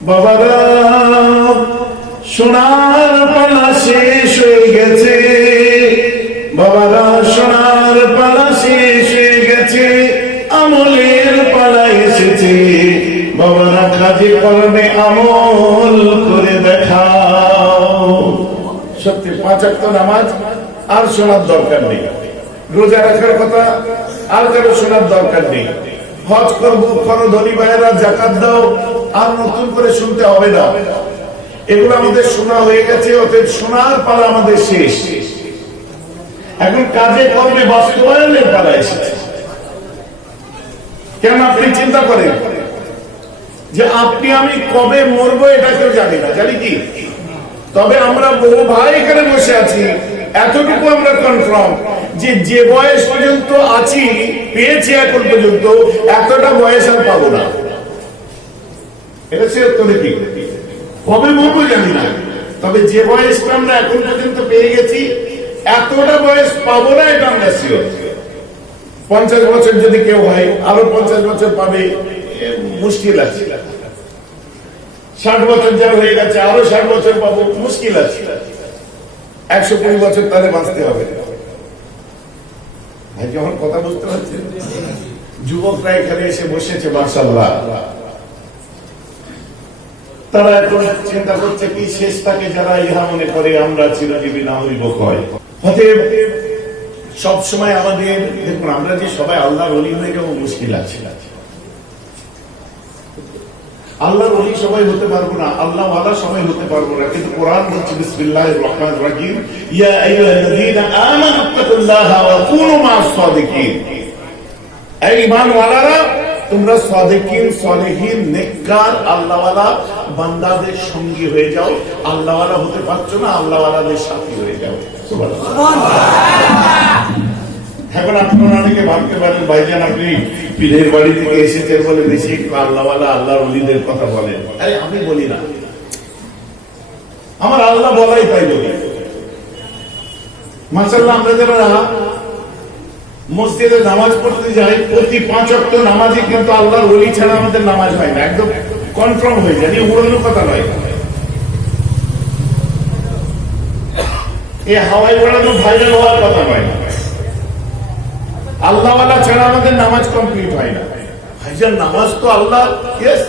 বাবারা সোনার পালা শেষ হয়ে গেছে, বাবারা সোনার পালা শেষ হয়ে গেছে, আমলের পালা এসেছে। বাবারা কাজে কর্মে আমল করে দেখাও। সত্যি 5 ওয়াক্ত নামাজ আর শোনার দরকার নেই, রোজা রাখার কথা আর কারো শোনার দরকার নেই, হজ করবো করো, ধনী ভাইয়েরা জাকাত দাও, আর নতুন করে শুনতে হবে না। এগুলো আমাদের শোনা হয়ে গেছে, অতএব শোনার পালা আমাদের শেষ। এখন কাজে কর্মে বাস্তবায়নের পালা এসেছে। কেন আপনি চিন্তা করেন যে আপনি আমি কবে মরবো এটা কেউ জানি না, জানি কি? তবে আমরা বহু ভাই এখানে বসে আছি, এতটুকু আমরা কনফার্ম যে যে বয়স পর্যন্ত আছি পেয়েছি এখন পর্যন্ত এতটা বয়স আর পাবো না। এটা সে ঠিক, কবে মরবো জানি না, তবে যে বয়সটা আমরা এখন পর্যন্ত পেয়ে গেছি এতটা বয়স পাবো না, এটা আমরা শিওর। 50 বছর যদি কেউ হয় আরো 50 বছর পাবে, মুশকিল আছে। 60 বছর যারা হয়ে গেছে আরো 60 বছর পাবো, মুশকিল আছে। 120 বছর তাহলে বাঁচতে হবে। যখন কথা বুঝতে পারছেন, যুবকরা এখানে এসে বসেছে মাশাআল্লাহ, তারা এখন চিন্তা করছে কি শেষটাকে যারা ইহা মনে করে আমরা চিরজীবী না হইব কয়। অতএব সবসময় আমাদের দেখুন, আমরা যে সবাই আল্লাহর ওলি হয়ে যাবো মুশকিল আছে। আল্লাহর ওলি সবাই হতে পারবো না, আল্লাহ ওয়ালা সবাই হতে পারবো না, কিন্তু কোরআন বলছে বিসমিল্লাহির রহমানির রহিম, ইয়া আইয়ুহাল্লাযীনা আমানু তাকুল্লাহা ওয়া কুনু মা'আস সাদিকিন। এই ঈমানওয়ালারা তোমরা সাদিকিন, সালেহিন, নেককার, আল্লাহওয়ালা বান্দাদের সঙ্গী হয়ে যাও। আল্লাহওয়ালা হতে পারছো না, আল্লাহওয়ালাদের সাথী হয়ে যাও। এখন আপনারা অনেকে ভাবতে পারেন ভাইজান আপনি পীরের বাড়ি থেকে এসেছেন বলে বেশি একটু আল্লাহওয়ালা আল্লাহর ওলিদের কথা বলেন। আরে আমি বলি না, আমার আল্লাহ বলাই তাই বলি। মাশাআল্লাহ, আমরা যারা মসজিদে নামাজ পড়তে যাই, প্রতি 5 ওয়াক্ত নামাজে কিন্তু আল্লাহর ওলি ছাড়া আমাদের নামাজ হয় না, একদম কনফার্ম হয়ে যায়, উড়ানো কথা নয়। এই হাওয়ায় ওড়ানো ভাইরাল হওয়ার কথা নয়। আল্লাহওয়ালা ছাড়া আমাদের নামাজ কমপ্লিট হয় না। ভাইজান নামাজ তো আল্লাহ, ইয়েস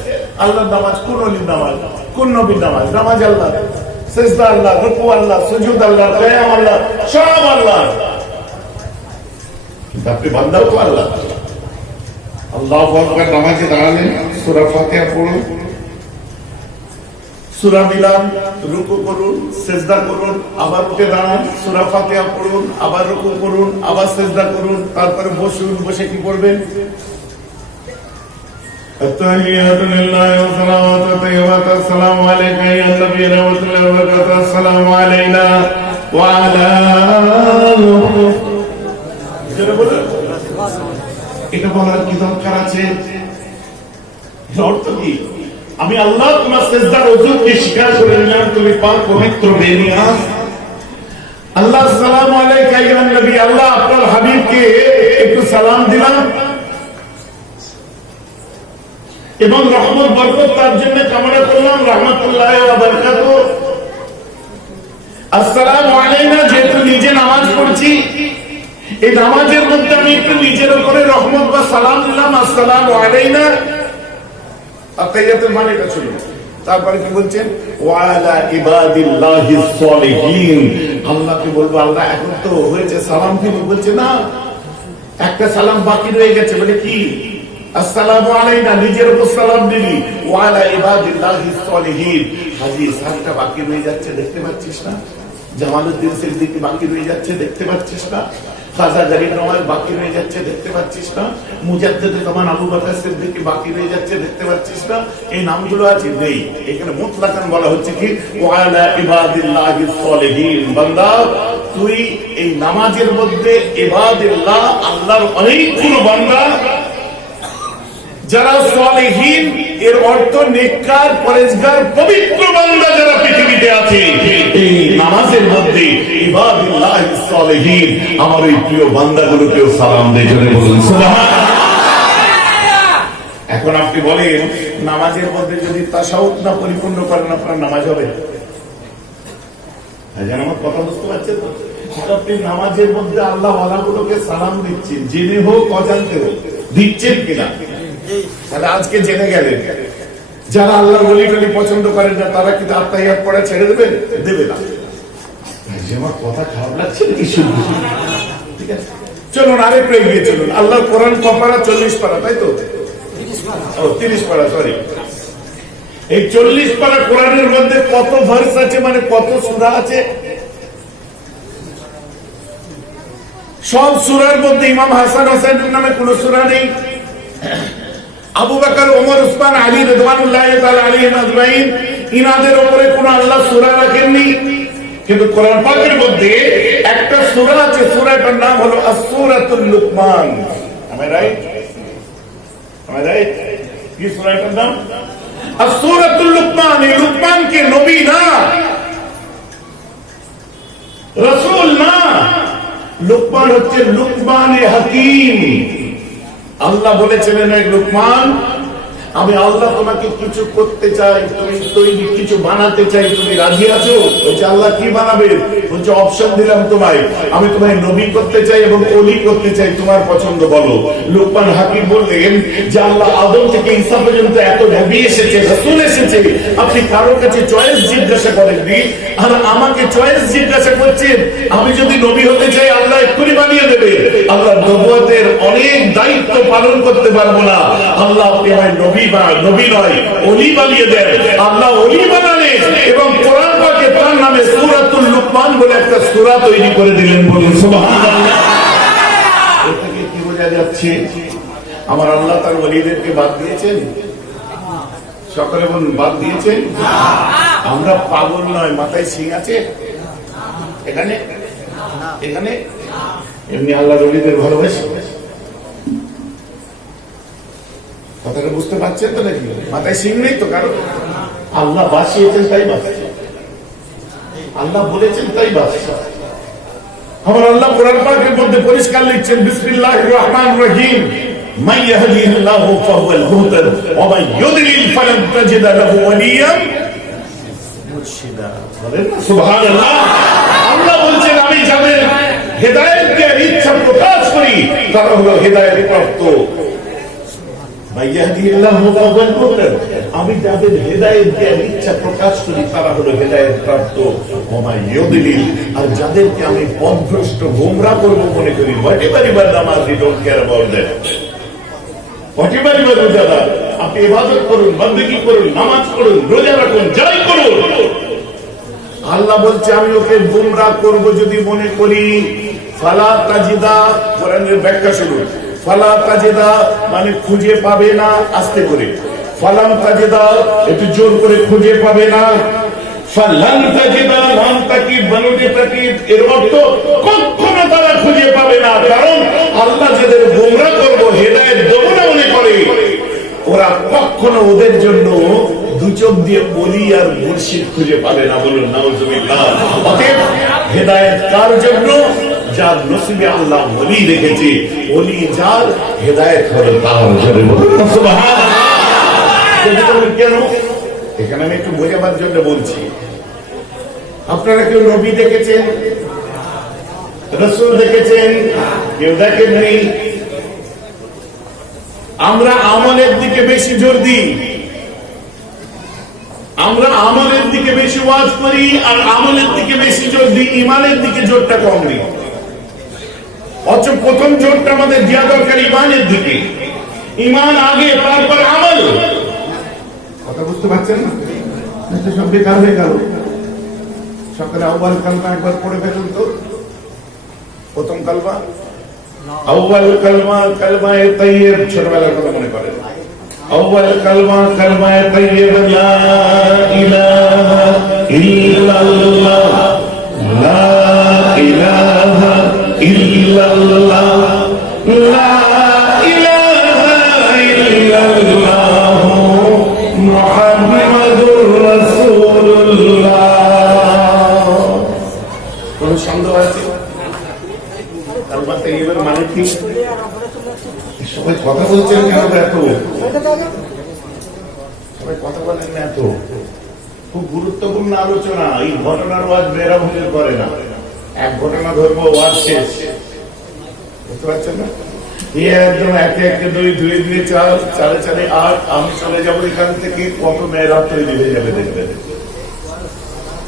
আল্লাহর নামাজ, কোন ওলির নামাজ, কোন নবীর নামাজ? নামাজ আল্লাহ, সিজদা আল্লাহ, রুকু আল্লাহ, সুজুদ আল্লাহ, কিয়াম আল্লাহ, সব আল্লাহ। আপনি বান্দাও তো আল্লাহ। আল্লাহু আকবার, নামাজে দাঁড়ালেন, সূরা ফাতিহা পড়ুন, সূরা মিলান, রুকু করুন, সিজদা করুন, আবার উঠে দাঁড়ান, সূরা ফাতিহা পড়ুন, আবার রুকু করুন, আবার সিজদা করুন, তারপরে বসুন। বসে কি পড়বেন? আত্তাহিয়াতু লিল্লাহি ওয়া সালাওয়াতু তাইয়্যিবাতু আসসালামু আলাইকা আইয়ুহান নাবিয়্যু ওয়া রাহমাতুল্লাহি ওয়া বারাকাতুহু, আসসালামু আলাইনা ওয়া আলা এটা বলার কি দরকার আছে? অর্থ কি? আমি আল্লাহ তোমার সিজদার ওযুকে স্বীকার করে নিলাম, তুমি পাক পবিত্র বেনিয়াজ। আল্লাহ আসসালামু আলাইকা ইয়া নবী, আল্লাহ আপনার হাবিবকে একটু সালাম দিলাম এবং রহমত বরকত তার জন্য কামনা করলাম, রাহমাতুল্লাহি ওয়া বারাকাতুহু। আসসালামু আলাইনা, যেহেতু নিজে নামাজ পড়ছি, এই নামাজের মধ্যে আমি একটু নিজের উপরে রহমত বা সালাম দিলাম, আসসালামু আলাইনা। আতাইয়াতুল মানে এটা ছিল। তারপরে কি বলছেন? ওয়া আলা ইবাদিল্লাহিস সালিহিন। আল্লাহকে বলবো আল্লাহ এখন তো হয়েছে সালাম দিব, বলছে না একটা সালাম বাকি রয়ে গেছে। বলে কি? আসসালামু আলাইনা, নিজের উপর সালাম দিলি, ওয়া আলা ইবাদিল্লাহিস সালিহিন। হাজি সাতটা বাকি রয়ে যাচ্ছে, দেখতে পাচ্ছিস না? জামালউদ্দিন সিদ্দিকী বাকি রয়ে যাচ্ছে, দেখতে পাচ্ছিস না? খাজা গরিব নওয়াজ বাকি রয়ে যাচ্ছে, দেখতে পাচ্ছিস না? মুজাদ্দিদ জামান আবু বকর সিদ্দিকী বাকি রয়ে যাচ্ছে, দেখতে পাচ্ছিস না? এই নামগুলো আছে নেই, এখানে মুতলাকান বলা হচ্ছে কি ওয়া আলা ইবাদিল্লাহিস সালিহিন। বান্দা তুই এই নামাজের মধ্যে ইবাদিল্লাহ, আল্লাহর অনেকগুলো বান্দা যারা সালিহিন, এর অর্থ নেককার, পরেজগার, পবিত্র বান্দা যারা পৃথিবীতে আছে, এই নামাজের মধ্যে ইবাদুল্লাহিস সালিহিন, আমার এই প্রিয় বান্দাগুলোকেও সালাম দিয়ে জোরে বলুন সুবহানাল্লাহ। এখন আপনি বলেন নামাজের মধ্যে যদি তাশাহুদ না পরিপূর্ণ করেন আপনার নামাজ হবে? আমার কথা বুঝতে পারছেন তো? আপনি নামাজের মধ্যে আল্লাহ ওয়ালাগুলোকে সালাম দিচ্ছেন, জেনে হোক অজান্তে হোক, দিচ্ছেন কিনা? তাহলে আজকে জেনে গেলেন যারা আল্লাহ ওলি টলি পছন্দ করেন না তারা কিন্তু আত্মাহিয়াত পড়া ছেড়ে দেবেন? দেবে না। আমার কথা খারাপ লাগছে কি? ঠিক আছে, চলুন আরেকটু এগিয়ে চলুন। আল্লাহ কোরআন কপারা 40 পারা, তাই তো? 30 পারা, সরি। এই 40 পারা কোরআনের মধ্যে কত ভার্স আছে, মানে কত সূরা আছে? সব সূরার মধ্যে ইমাম হাসান হোসেনের নামে কোন সূরা নেই। আবু বকর, ওমর, উসমান, আলী রাদিয়াল্লাহু তাআলা আলাইহিম আজমাইন, ইনাদের উপরে কোন আল্লাহ সূরা রাখেননি। কিন্তু কোরআন পাকের মধ্যে একটা সূরা আছে, সূরাটার নাম হলো আস-সূরাতুল লুকমান। am I right? কি সূরাটার নাম? আস-সূরাতুল লুকমান। এই লুকমান কে নবী না, রাসূল না, লুকমান হচ্ছে লুকমানে হাকিম। আল্লাহ বলেছিলেন, এক লুকমান, আমি আল্লাহ তোমাকে কিছু করতে চাই, তুমি তৈরি কিছু বানাতে চাই, তুমি রাজি আছো? বলছে আল্লাহ কি বানাবে? বলছে অপশন দিলাম তোমায়, আমি তোমায় নবী করতে চাই এবং ওলি করতে চাই, তোমার পছন্দ বলো। লুকমান হাকিম বললেন যে আল্লাহ আদম থেকে ঈসা পর্যন্ত এত নবী এসেছে, রাসূল এসেছে, আপনি কারোর কাছে চয়েস জিজ্ঞাসা করেননি, আর আমাকে চয়েস জিজ্ঞাসা করছেন। আমি যদি নবী হতে চাই আল্লাহ এক্ষুনি বানিয়ে দেবে। আল্লাহ নবুয়তের অনেক দায়িত্ব পালন করতে পারবো না, আল্লাহ আপনি আমায় নবী নবী নয় ওলি বানিয়ে দেন। আল্লাহ ওলি বানালেন এবং কোরআন পাকে তার নামে সূরাতুল লুকমান বলে একটা সূরা তৈরি করে দিলেন। বলুন সুবহানাল্লাহ। এর থেকে কি বোঝা যাচ্ছে? আমার আল্লাহ তার ওলিদেরকে বাদ দিয়েছেন? সকলে বলুন, বাদ দিয়েছেন। আমরা পাগল নয়, মাথায় সিং আছে এখানে এখানে এমনি আল্লাহর ওলিদের ভালোবাসি। কথাটা বুঝতে পারছেন তো নাকি? মাথায় সিং নেই তো কারণ? আল্লাহ বাসিয়েছেন তাই বাসছে, আল্লাহ বলেছেন তাই বাসছে। আমার আল্লাহ কোরআন পাকের মধ্যে পরিষ্কার লিখছেন, বিসমিল্লাহির রহমানির রহিম, মান ইয়াহদিহিল্লাহু ফাহুয়াল মুহতাদ ওয়া মান ইউদ্লিল ফালান তাজিদা লাহু ওয়ালিয়ান মুরশিদা। বলেন সুবহানাল্লাহ। আল্লাহ বলছেন, আমি যাদের হেদায়েতের ইচ্ছা প্রকাশ করি তারা হলো হেদায়েত প্রাপ্ত। আমি যাদের হেদায়েত দেওয়ার ইচ্ছা প্রকাশ করি তারা হলো হেদায়েত প্রাপ্ত। আর যাদেরকে আমি পথভ্রষ্ট গোমরা করবো মনে করি, আপনি ইবাদত করুন, বন্দেগী করুন, নামাজ পড়ুন, রোজা রাখুন, যাই করুন, আল্লাহ বলছে আমি ওকে গোমরা করব যদি মনে করি। ফালা তাজিদা, কোরআনের ব্যাখ্যা শুনুন। ফালা তাজিদা মানে খুঁজে পাবে না, আস্তে করে। ফালাম তাজিদা একটু জোর করে, খুঁজে পাবে না। ফালান তাজিদা লাম তাকিদ বানুতে তাকিদ, এর অর্থ কখনো তারা খুঁজে পাবে না। কারণ আল্লাহ যাদের গোমরা করব, হেদায়েত দেব না মনে করে, ওরা কখনো ওদের জন্য দু চোখ দিয়ে বলি আর মুর্শিদ খুঁজে পাবে না। বলুন নাউজুবিল্লাহ। অতএব হেদায়েত কার জন্য? যার নসিবে আল্লাহ ওলি রেখেছে, ওলি যার হেদায়েত হলো তার জন্য। সুবহানাল্লাহ। কেন? এখানে আমি একটু বোঝাবার জন্য বলছি। আপনারা কেউ নবী দেখেছেন, রাসূল দেখেছেন? কেউ দেখেননি। আমরা আমলের দিকে বেশি জোর দিই, আমরা আমলের দিকে বেশি ওয়াজ করি, আর আমলের দিকে বেশি জোর দিই, ইমানের দিকে জোরটা কম দিই। অথচ প্রথম জোরটা আমাদের দেওয়া দরকার ইমানের দিকে। ইমান আগে, তারপর আমল। কথা বুঝতে পারছেন না? সব বেকার হয়ে গেল। সকালে আউয়াল কালমা একবার পড়ে ফেলুন তো। প্রথম কালমা, আউয়াল কালমা, কালমায়ে তাইয়্যিব, ছোটবেলার কথা মনে করেন। আউয়াল কালমা, কালমায়ে তাইয়্যিব, লা ইলাহা ইল্লাল্লাহ, লা ইলাহা ইল্লাল্লাহ, লা ইলাহা ইল্লাল্লাহ, মুহাম্মাদুর রাসূলুল্লাহ। কোন সন্দেহ আছে? কালমা তাইয়্যিবের মানে কি? সবাই কথা বলছেন কেন? এত পারছেন না? এত খুব গুরুত্বপূর্ণ আলোচনা। এই ঘটনার ওয়াজ বেরা হুজুর করে না, এক ঘটনা ধরবো, ওয়াজ শেষ। বুঝতে পারছেন না? একদম একে একে দুই, দুই দুই চার, চারে চারে আট, আমি চলে যাবো এখান থেকে, কত মেয়েরা তৈরি হয়ে যাবে দেখবে।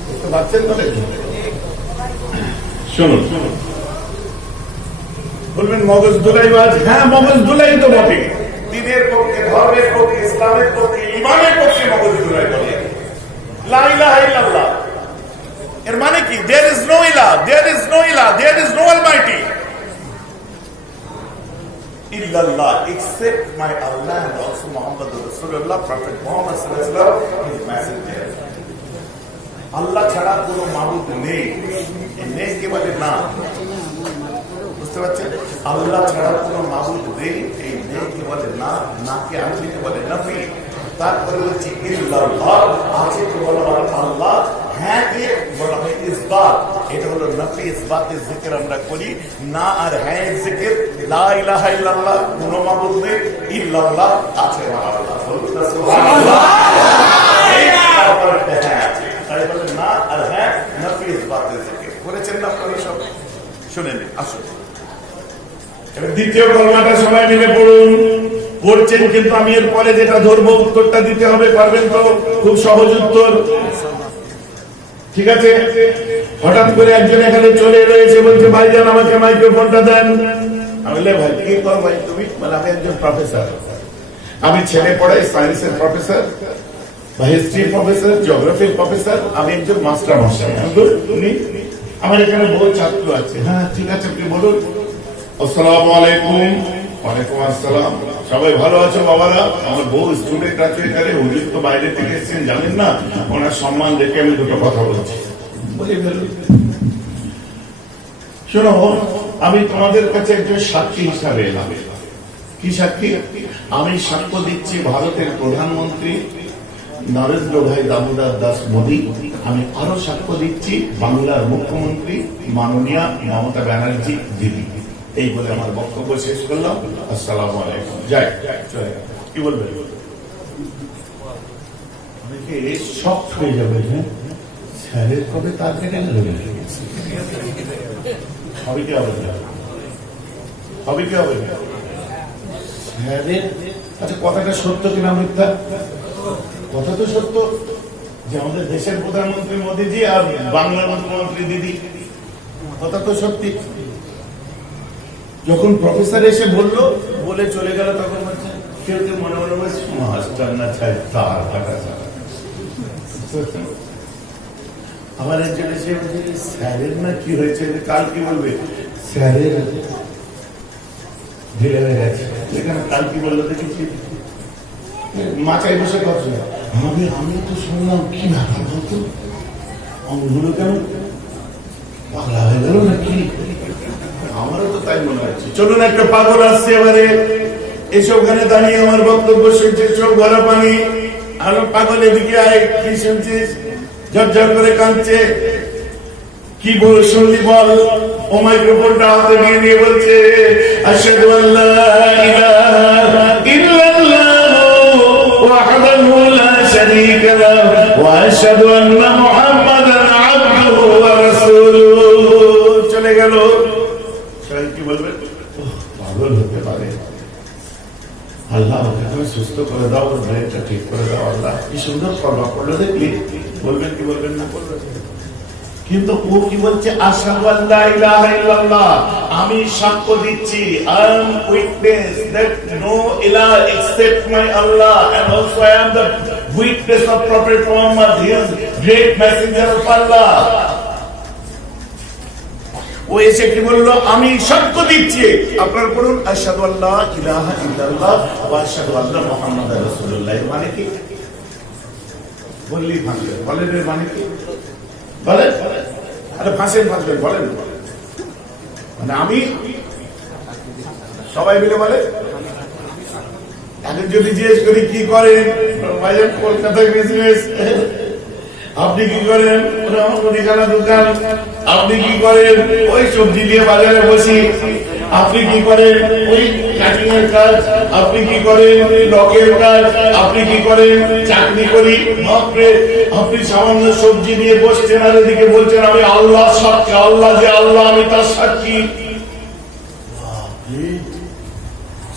বুঝতে পারছেন না? শুনুন, বলবেন মগজ দুলাই ওয়াজ। হ্যাঁ, মগজ দুলাই তো বটে। দিনের পক্ষে, ধর্মের পক্ষে, ইসলামের পক্ষে, ইমানের পক্ষে মগজ দুলাই বলে। লা ইলাহা ইল্লাল্লাহ এর মানে কি? there is no ilah, there is no ilah, there is no almighty illallah except my Allah and also Muhammad Rasulullah, Prophet Muhammad sallallahu alaihi wasallam, his messenger. আল্লাহ ছাড়া কোনো মাবুদ নেই। নেই কে বলে? না। বুঝতে পারছেন? আল্লাহ ছাড়া কোনো মাবুদ নেই, এই নেই কে বলে না, না কে আছে কে বলে নফি। তারপরে হচ্ছে ইল্লাল্লাহ, আছে কে বলা হয় আল্লাহ, হ্যাঁ কে বলা হয় ইসবাত। এটা হলো নফি ইসবাতের জিকির আমরা করি। না আর হ্যাঁ জিকির। লা ইলাহা ইল্লাল্লাহ, কোনো মাবুদ নেই, ইল্লাল্লাহ, আছে আমার আল্লাহ। সুবহানাল্লাহ। এই তারপরে হ্যাঁ আছে, তাই বলে না আর হ্যাঁ নফি ইসবাতের জিকির করেছেন না আপনারা সব? শুনে নিন, আসুন এবার দ্বিতীয় কলমাটা সবাই মিলে পড়ুন। পড়ছেন কিন্তু আমি এর পরে যেটা ধরবো উত্তরটা দিতে হবে, পারবেন তো? খুব সহজ উত্তর, ঠিক আছে? হঠাৎ করে একজন এখানে চলে রয়েছে, বলছে ভাইজান আমাকে মাইক্রোফোনটা দেন। আমি বললাম ভাই কি করো ভাই তুমি? মানে আমি একজন প্রফেসর, আমি ছেলে পড়াই, সায়েন্সের প্রফেসর বা হিস্ট্রি প্রফেসর, জিওগ্রাফির প্রফেসর, আমি একজন মাস্টার মশাই। উনি আমার এখানে বহু ছাত্র আছে। হ্যাঁ ঠিক আছে, আপনি বলুন। আসসালামু আলাইকুম। ওয়ালাইকুম আসসালাম। সবাই ভালো আছো বাবারা? আমার বহু স্টুডেন্ট আছে এখানে, হুজুর তো বাইরে থেকে এসেছেন, জানেন না, ওনার সম্মান রেখে আমি দুটো কথা বলছি। বলি শোনো, আমি তোমাদের কাছে একজন সাক্ষী হিসাবে এলাম। কি সাক্ষী? আমি সাক্ষ্য দিচ্ছি ভারতের প্রধানমন্ত্রী নরেন্দ্র ভাই দামোদর দাস মোদী। আমি আরো সাক্ষ্য দিচ্ছি বাংলার মুখ্যমন্ত্রী মাননীয়া মমতা ব্যানার্জি দিদি। এই বলে আমার বক্তব্য শেষ করলাম। আসসালামু আলাইকুম। যাই, কি বলবেন? অনেকে শক হয়ে যাবে, হ্যাঁ স্যারের কবে তার কেটে গেল, হবে কি হবে? হবে কি হবে? স্যারের, আচ্ছা কথাটা সত্য কিনা মিথ্যা? কথা তো সত্য যে আমাদের দেশের প্রধানমন্ত্রী মোদীজি আর বাংলার মুখ্যমন্ত্রী দিদি, কথা তো সত্যি। যখন প্রফেসর এসে বললো, বলে চলে গেল, তখন বলছে কেউ কেউ মনে মনে বলছে মাস্টার না চাই তার কাটা। আমার একজন এসে বলছে স্যারের না কি হয়েছে, কাল কি বলবে? স্যারের ঢিলে হয়ে গেছে। এখানে কাল কি বললো দেখেছি, মাচায় বসে কথা। আমি তো শুনলাম, কি ব্যাপার বলতো, অঙ্গুলো কেন পাগলা হয়ে গেল নাকি? আমারও তো তাই মনে হচ্ছে। চলুন, একটা পাগল আসছে এবারে, এসে ওখানে দাঁড়িয়ে আমার বক্তব্য শুনছে, চোখ ভরা পানি। আর পাগল এদিকে আয়, কি শুনছিস? ঝরঝর করে কাঁদছে। কি বল শুনলি বল? ও মাইক্রোফোনটা হাতে নিয়ে নিয়ে বলছে আশহাদু আল্লা ইলাহা ইল্লাল্লাহু ওয়াহদাহু লা শারীকা লাহু ওয়া আশহাদু আন্না মুহাম্মাদান আবদুহু ওয়া রাসূলুহু। চলে গেল। সবাই কি বলবে? পাগল হতে পারে, আল্লাহ ওকে তুমি সুস্থ করে দাও, ওর ব্রেনটা ঠিক করে দাও। আল্লাহ কি সুন্দর কলমা পড়লো দেখলি। বলবেন কি বলবেন না? বলবেন। কিন্তু ও কি বলছে? আশহাদু আল্লা ইলাহা ইল্লাল্লাহ, আমি সাক্ষ্য দিচ্ছি, I am witness that no ilah except my Allah, and also I am the witness of Prophet Muhammad, he is great messenger of Allah. ও এসে কি বললো? আমি সাক্ষ্য দিচ্ছি। আপনার বলুন আশহাদু আল্লা ইলাহা ইল্লাল্লাহ ওয়া আশহাদু আন্না মুহাম্মাদার রাসূলুল্লাহ। মানে কি? বললি ভাঙবেন, বলেন এর মানে কি? বলেন। আরে ফাঁসেন, ফাঁসবেন, বলেন। মানে আমি, সবাই মিলে বলে। এখন যদি জিজ্ঞেস করি কি করেন, ভাইজান কলকাতায় বিজনেস। আপনি কি করেন? মুদিখানা দোকান। আপনি কি করেন? ওই সবজি নিয়ে বাজারে বসি। আপনি কি করেন ওই কাটিং এর কাজ, আপনি কি করেন লকের কাজ, আপনি কি করেন চাকরি করি, বাপরে আপনি সামান্য সবজি নিয়ে বসছেন আর এদিকে বলছেন আমি আল্লাহ সাক্ষী, আল্লাহ যে আল্লাহ আমি তার সাক্ষী।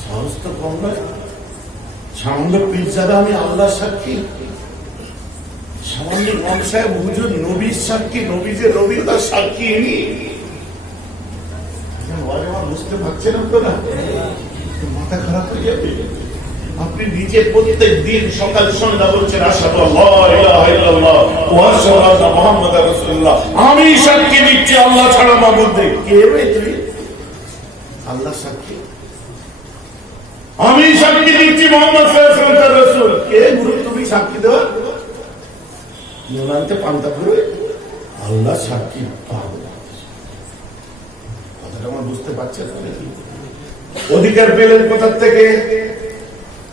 সাহস তো কম নয়, সামান্য পিজ্জাদা আমি আল্লাহ সাক্ষী, সামান্য ইমাম সাহেব হুজুর নবীর সাক্ষী, নবী যে নবী তার সাক্ষী ইনি। বুঝতে পারছেন আপনারা, মাথা খারাপ হয়ে যাবে। আপনি নিজে প্রত্যেক দিন সকাল সন্ধ্যা বলছেন আশহাদু আল্লা ইলাহা ইল্লাল্লাহ ওয়া আশহাদু আন্না মুহাম্মাদার রাসূলুল্লাহ, আমি সাক্ষী দিচ্ছি আল্লাহ ছাড়া মাবুদ নেই। কে রে তুই? আল্লাহ সাক্ষী। আমি সাক্ষী দিচ্ছি মুহাম্মদ সাল্লাল্লাহু আলাইহি ওয়াসাল্লাম তার রাসূল। কে গুরু তুমি সাক্ষী দেওয়া? নোনান্তে পান্তা পুরো আল্লাহ সাক্ষী। কথাটা আমার বুঝতে পারছেন? অধিকার পেলেন কোথা থেকে?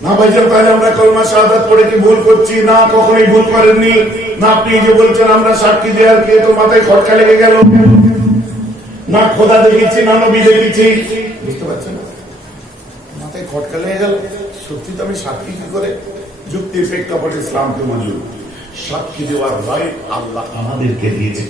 না ভাইজান তাহলে আমরা কলমা শাহাদাত পড়ে কি ভুল করছি? না, কখনোই ভুল করেননি। না আপনি যে বলছেন আমরা সাক্ষী দেওয়ার কে, তো মাথায় খটকা লেগে গেল? না খোদা দেখেছি, না নবী দেখেছি, বুঝতে পারছেন? মাথায় খটকা লেগে গেল। সত্যি তো আমি সাক্ষী কি করে? যুক্তির প্রেক্ষাপটে ইসলামকে মঞ্জুর। সাক্ষী দেওয়ার রাইট আল্লাহ আমাদেরকে দিয়েছে।